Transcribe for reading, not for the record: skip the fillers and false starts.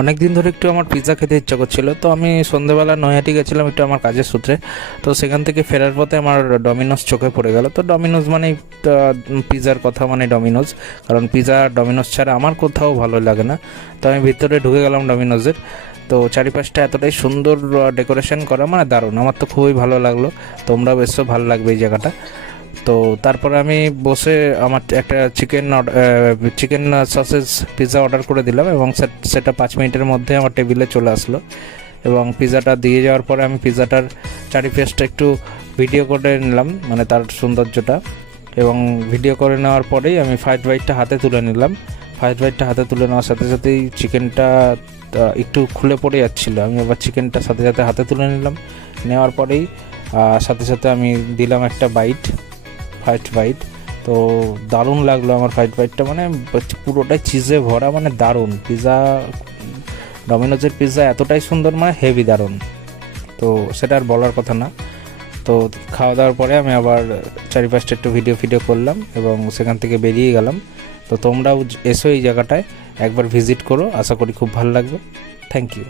অনেক দিন ধরে একটু আমার পিৎজা খেতে ইচ্ছা করছিল, তো আমি সন্ধ্যেবেলা নৈহাটি গেছিলাম একটু আমার কাজের সূত্রে। তো সেখান থেকে ফেরার পথে আমার ডমিনোজ চোখে পড়ে গেল। তো ডমিনোজ মানে পিৎজার কথা মানে ডমিনোজ, কারণ পিৎজা ডমিনোজ ছাড়া আমার কোথাও ভালো লাগে না। তো আমি ভিতরে ঢুকে গেলাম ডমিনোজের। তো চারিপাশটা এতটাই সুন্দর ডেকোরেশন করা, মানে দারুণ, আমার তো খুবই ভালো লাগলো। তোমরাও বেশ ভালো লাগবে এই জায়গাটা। তো তারপরে আমি বসে আমার একটা চিকেন সসেজ পিৎজা অর্ডার করে দিলাম, এবং সেটা 5 মিনিটের মধ্যে আমার টেবিলে চলে আসলো। এবং পিৎজাটা দিয়ে যাওয়ার পরে আমি পিৎজাটার চারিপাশটা একটু ভিডিও করে নিলাম, মানে তার সৌন্দর্যটা। এবং ভিডিও করে নেওয়ার পরেই আমি ফার্স্ট বাইটটা হাতে তুলে নিলাম। ফার্স্ট বাইটটা হাতে তুলে নেওয়ার সাথে সাথেই চিকেনটা একটু খুলে পড়ে যাচ্ছিলো। আমি আবার চিকেনটা সাথে সাথে হাতে তুলে নিলাম। নেওয়ার পরেই সাথে সাথে আমি দিলাম একটা ফার্স্ট বাইট। তো দারুণ লাগলো আমার ফার্স্ট বাইটটা, মানে পুরোটাই চিজে ভরা, মানে দারুণ পিৎজা। ডমিনোজের পিৎজা এতটাই সুন্দর, মানে হেভি দারুণ। তো সেটা আর বলার কথা না। তো খাওয়া দাওয়ার পরে আমি আবার চারিপাশটা একটু ভিডিও করলাম এবং সেখান থেকে বেরিয়ে গেলাম। তো তোমরাও এসো এই জায়গাটায়, একবার ভিজিট করো, আশা করি খুব ভালো লাগবে। Thank you.